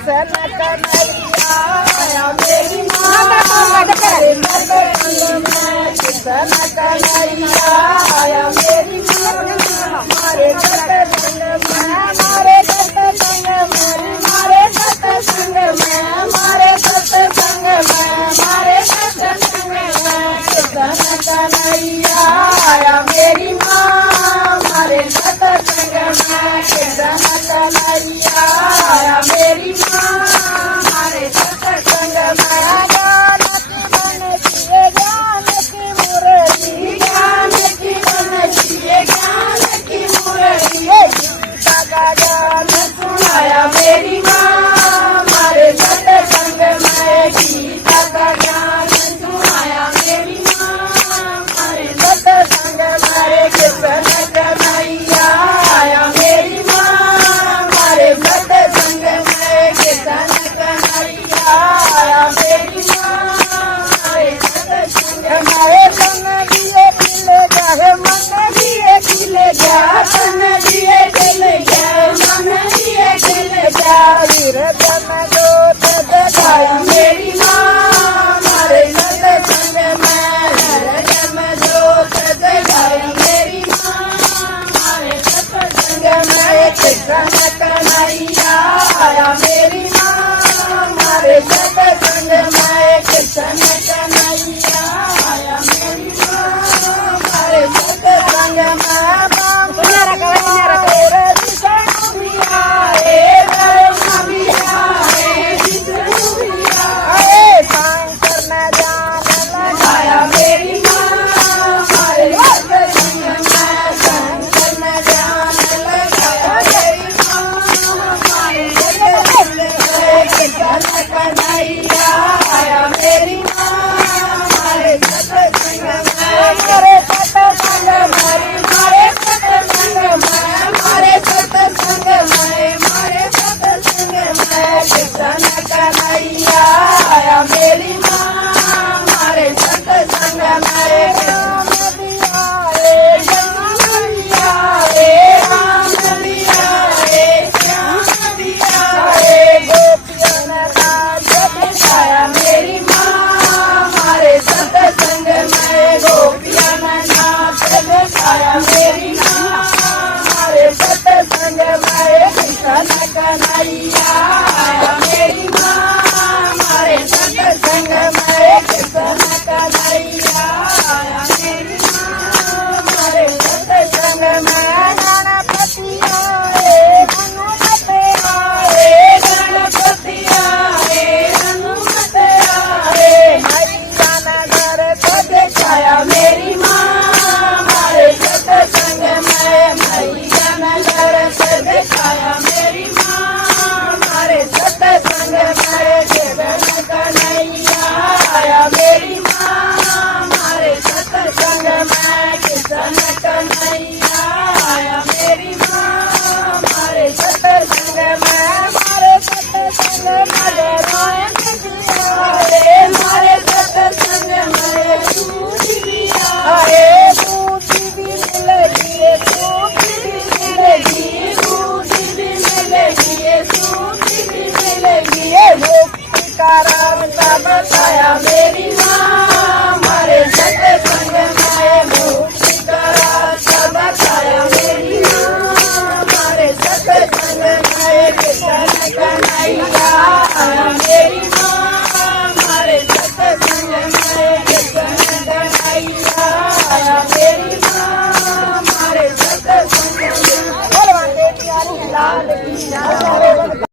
कृष्ण कन्हैया आया मेरी माँ हमारे सत्संग में। कृष्ण कन्हैया आया मेरी माँ हमारे सत्संग में। हमारे सत्संग में हमारे सत्संग में हमारे सत्संग में हमारे सत्संग में। कृष्ण कन्हैया आया मेरी माँ हमारे सत्संग में। कृष्ण कन्हैया आया मेरी माँ हमारे सत्संग में। ज्ञान की मुरली ज्ञान की बनती ज्ञान की मुरली गीता का ज्ञान सुनाया मेरी माँ हमारे सत्संग में। गीता का ज्ञान सुनाया मेरी माँ हमारे सत्संग में। कृष्ण कन्हैया आया मेरी माँ हमारे सत्संग में। कृष्ण कन्हैया आया मेरी माँ हमारे सत्संग में। मन दिए खिले जाए मन दिए खिले जा मन दिए खिले जा मन दिए खिले जा। वीर जन जोत जगाया मेरी माँ हमारे सत्संग में। वीर जन जोत जगाया मेरी माँ हमारे सत्संग में। कृष्ण कन्हैया आया मेरी माँ हमारे सत्संग में। कृष्ण कन्हैया आया मेरी माँ हमारे सत्संग में। तेरे विष्णु भी आए ब्रह्मा भी आए विष्णु भी आए शंकर ने जान लगाया मेरी माँ हमारे सत्संग में। शंकर ने जान लगाया मेरी माँ हमारे सत्संग में। कृष्ण कन्हैया आया मेरी माँ हमारे सत्संग में। हमारे सत्संग में हमारे सत्संग में हमारे सत्संग में हमारे सत्संग में। कृष्ण कन्हैया आया मेरी माँ हमारे सत्संग में। राम दिया रे श्याम दिया रे राम दिया रे श्याम दिया रे। गोपियों ने राज्य दिखाया मेरी माँ हमारे सत्संग में। गोपियों ने नाच दिखाया मेरी माँ हमारे सत्संग में। कृष्ण कन्हैया आया मेरी माँ हमारे सत्संग में। कृष्ण कन्हैया आया मेरी माँ हमारे सत्संग में। गणपति आए हनुमत आए गणपति आए हनुमत आए। मैया नगर को दिखाया मेरी माँ हमारे सत्संग में। मैया नगर को दिखाया मेरी माँ हमारे सत्संग में। कृष्ण कन्हैया आया मेरी माँ हमारे सत्संग में। कृष्ण कन्हैया आया मेरी माँ हमारे सत्संग में। हमारे सत्संग में राम जी आए हमारे सत्संग में दूध भी आए दूध भी मिलेगी दूध भी मिलेगी दूध भी मिलेगी दूध भी मिलेगी। मुक्ति का रास्ता बताया मेरी माँ हमारे सत्संग में। मुक्ति का रास्ता बताया मेरी माँ हमारे सत्संग में। कृष्ण कन्हैया आया मेरी माँ हमारे सत्संग में। कृष्ण कन्हैया आया मेरी माँ